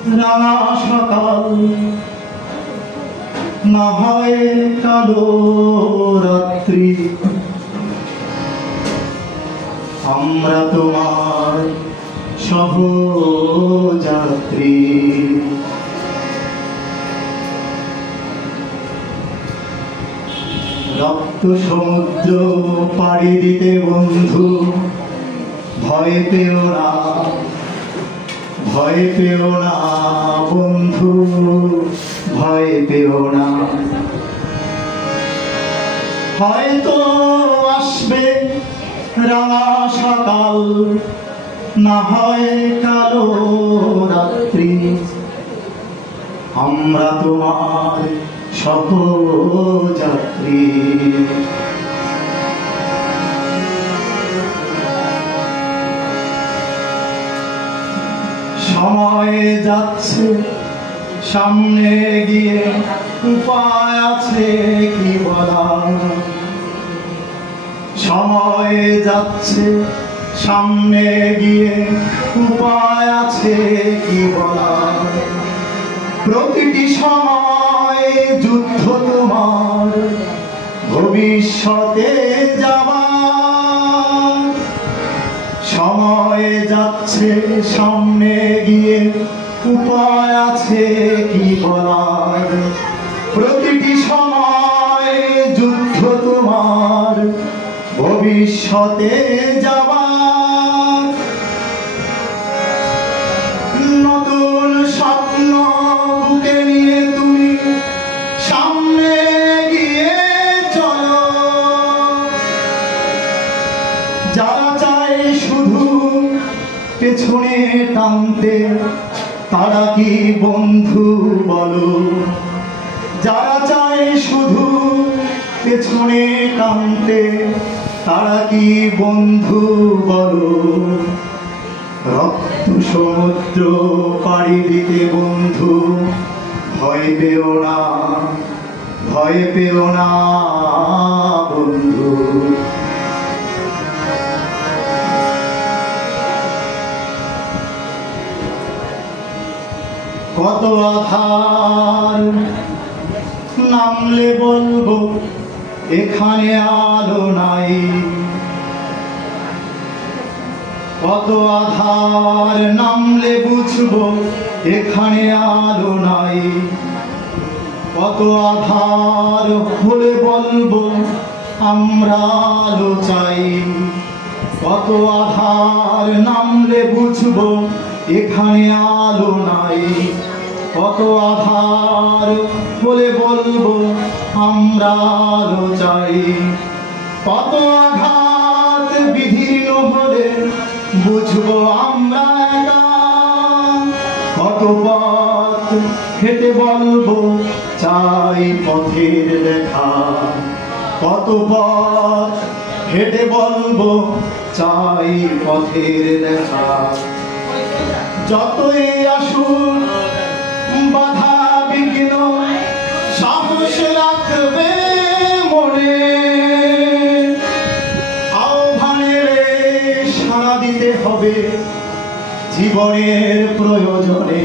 রাঙা সকাল না হয় কালো রাত্রি, আমরা তোমার সহযাত্রী। রক্ত সমুদ্র পাড়ি দিতে বন্ধু ভয় পেও না, ভয় পেও না বন্ধু, ভয় পেও না। হয়তো আসবে রাঙা সকাল না হয় কালো রাত্রি, আমরা তোমার সহযাত্রী। সময় যাচ্ছে সামনে গিয়ে, উপায় আছে কি বলা? সময় যাচ্ছে সামনে গিয়ে, উপায় আছে কি বলা? প্রতিটি সময় যুদ্ধ তোমার, ভবিষ্যতে যাবার। সময় যাচ্ছে সামনে গিয়ে, উপায় আছে কি বলার? প্রতিটি সময় যুদ্ধ তোমার, ভবিষ্যতে যাবার। নতুন স্বপ্ন বুকে নিয়ে তুমি সামনে গিয়ে চলো। যারা চায় শুধু পেছনে টানতে, তারা কি বন্ধু বলো? যারা চায় শুধু পেছনে টানতে, তারা কি বন্ধু বলো? রক্ত সমুদ্র পাড়ি দিতে বন্ধু ভয় পেও না, ভয় পেও না বন্ধু। কত আধার নামলে বলবো এখানে আলো নাই, কত আধার নামলে বুঝবো এখানে আলো নাই। কত আধার হলে বলবো আমরা আলো চাই, কত আধার নামলে বুঝবো এখানে আলো নাই। কত আধার হলে বলবো আমরা আলো চাই। কত আঘাত বিধীর্ণ হলে বুঝবো আমরা একা। কত পথ হেঁটে বলবো চাই পথের দেখা, কত পথ হেঁটে বলবো চাই পথের দেখা। যতই আসুন বাধা বিঘ্ন, সাহস রাখবে মনে। আহ্বানের সাড়া দিতে হবে জীবনের প্রয়োজনে।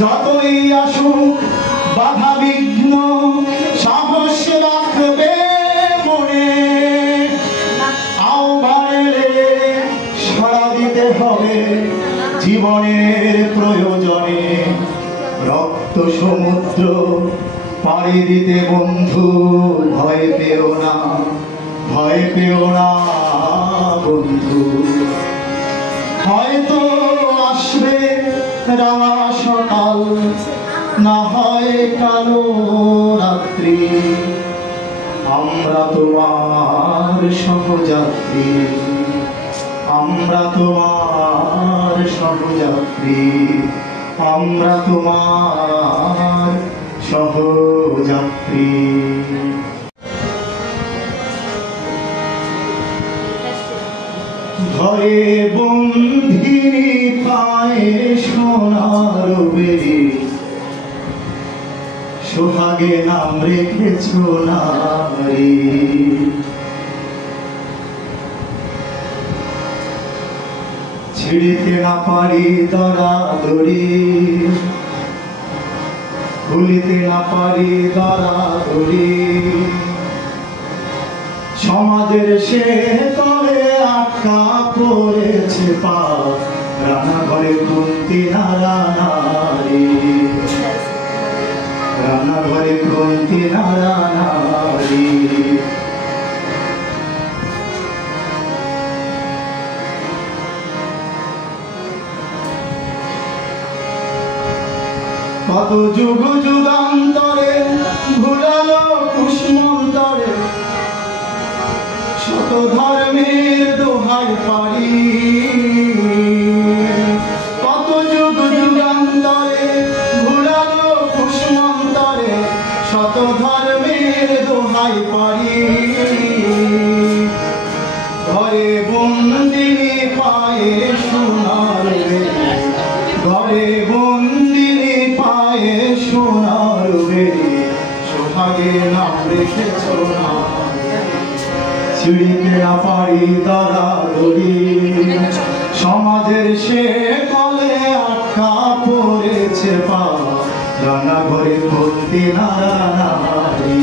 যতই আসুক বাধা বিঘ্ন, সাহস রাখবে মনে। আহ্বানের সাড়া দিতে হবে জীবনের প্রয়োজনে। রক্ত সমুদ্র পাড়ি দিতে বন্ধু ভয় পেও না, ভয় পেও না বন্ধু। হয়তো আসবে রাঙা সকাল না হয় কালো রাত্রি, আমরা তোমার সহযাত্রী, আমরা তোমার সহযাত্রী, আমরা তোমার সহযাত্রী। ঘরে বন্ধিনী পায়ে সোনার বেড়ে, সোহাগে নাম রেখেছ নারী। ছিড়িতে না না পারি দরাদরি, ভুলিতে না পারি দরাদরি। সমাজের সে তলে আটকা পড়েছে পা, রান্নাঘরে খুন্তি নাড়া নারী, রান্নাঘরে খুন্তি নাড়া নারী। কত যুগ যুগান্তরে ভুলালো কুসমন্তরে, শত ধর্মের দোহাই পারি। কত যুগ যুগান্তরে ভুলালো কুসমন্তরে, শত ধর্মের দোহাই পারি। ঘরে বন্দিনী পায়ে সোনার বেড়ি, ঘরে বন্দিনী পায়ে সোনার বেড়ি, সোহাগে নাম রেখেছ না। ছিড়িতে না পারি দরাদরি, সমাজের সে কলে আটকা পড়েছে পা, রান্নাঘরে খুন্তি নাড়া নারী।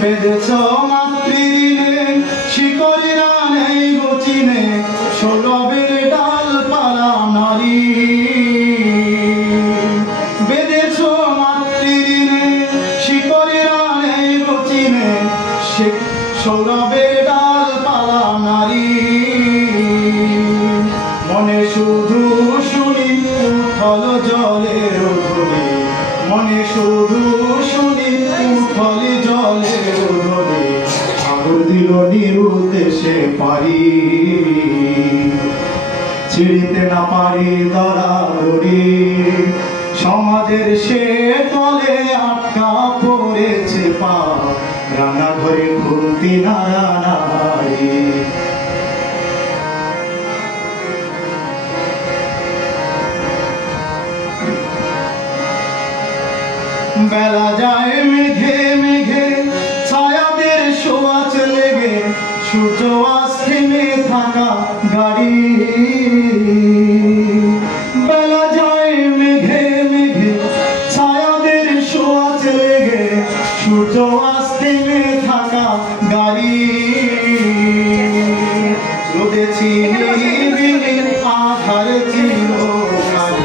বেঁধেছ মাতৃঋণে শিকড়িরা নেই গচিনে, সৌরভের ডালপালা নারী। বেঁধেছ মাতৃঋণে শিকড়িরা নেই গচিনে, সৌরভের ডালপালা নারী। মনে শুধু শুনি উথল জলের ধ্বনি, মনে শুধু শুনি উথল জলের ধ্বনি। সাগর দিল নিরুদ্দেশে পারি, ছিড়িতে না পারি দরাদরি, সমাজের সে তলে আটকা পড়েছে পা, রান্নাঘরে খুন্তি নাড়া নারী। বেলা যায় মেঘে মেঘে, ছায়াদের সোয়াচ লেগে, সূর্য আজ থেমে থাকা গাড়ি। বেলা যায় মেঘে মেঘে, ছায়াদের সোয়াচ লেগে, সূর্য আজ থেমে থাকা গাড়ি। রোদেছি নিবিলি আধার চিরকাল,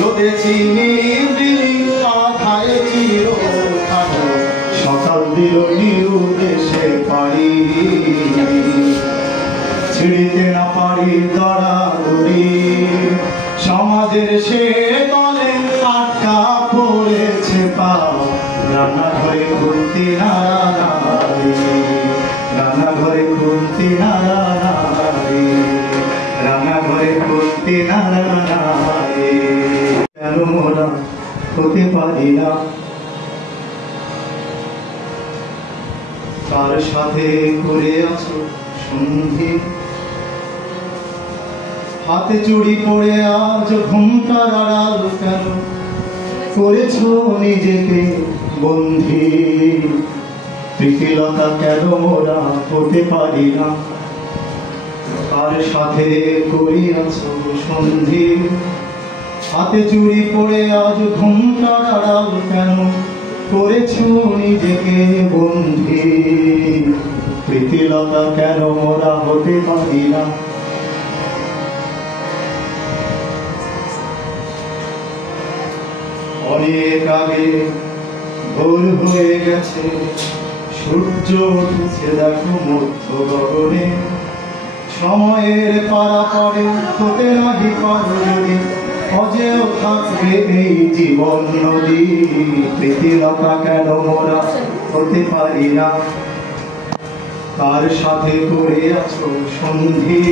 রোদেছি নিবিলি আধার চিরকাল, সকাল দিল নিরুদ্দেশে পারি। ছিড়িতে না পারি দরাদরি, সমাজের সে তলে আটকা পড়েছে পা, রান্নাঘরে খুন্তি নাড়া নারী, রান্নাঘরে খুন্তি নাড়া নারী, রান্নাঘরে খুন্তি নাড়া নারী। কেন মোরা হতে পারি না তার সাথে করে আছো সন্ধি, হাতে চুড়ি পড়ে আজ ঘুমটার আড়াল কেন করেছ নিজেকে বন্ধি। প্রীতিলতা কেন মোরা হতে পারি না তার সাথে করিয়াছ সন্ধি, হাতে চুড়ি পড়ে আজ ঘুমটার আড়াল কেন করেছ নিজেকে বন্ধি। প্রীতিলতা কেন মোরা হতে পারি না। অনেক আগে ভোর হয়ে গেছে, সূর্য উঠেছে দেখো মধ্য গগনে, সময়ের পারা পরে হতে নাহি পারো যদি, অজেয় থাকবে এই জীবন নদী। প্রীতিলতা কেন মোরা হতে পারি না তার সাথে করে আছো সন্ধি,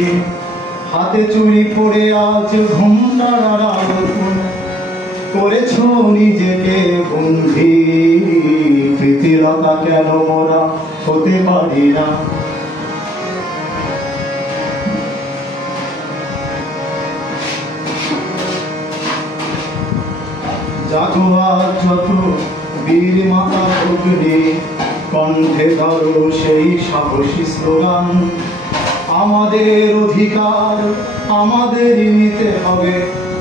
হাতে চুড়ি পড়ে আজ ঘুমটার আড়াল করেছ নিজেকে বন্ধি। প্রীতিলতা কেন মোরা হতে পারি না। জাগো আর যত বীর মাতা অগ্নি, কণ্ঠে ধরো সেই সাহসী স্লোগান। আমাদের অধিকার আমাদের নিতে হবে,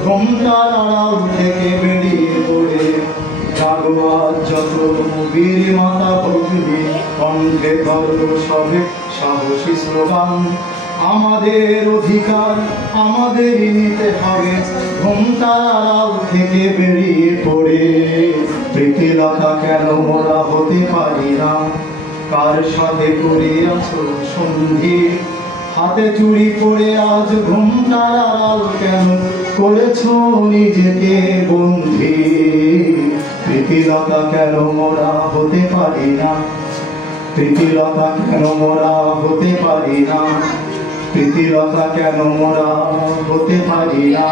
ঘোমটার আড়াল থেকে বেরিয়ে পড়ে জাগো আজ যত বীর মাতা অগ্নি, কণ্ঠে ধরো সবে সাহসী স্লোগান। আমাদের অধিকার আমাদের নিতে হবে, ঘোমটার আড়াল থেকে বেরিয়ে পড়ে। প্রীতিলতা কেন মোরা হতে পারি না, কার সাথে করে আছো সন্ধি? হাতে চুরি পড়ে আজ ঘোমটার আড়াল কেন করেছো নিজেকে বন্দী? প্রীতিলতা কেন মোরা হতে পারি না, প্রীতিলতা কেন মোরা হতে পারি না, প্রীতিলতা কেন মোরা হতে পারি না।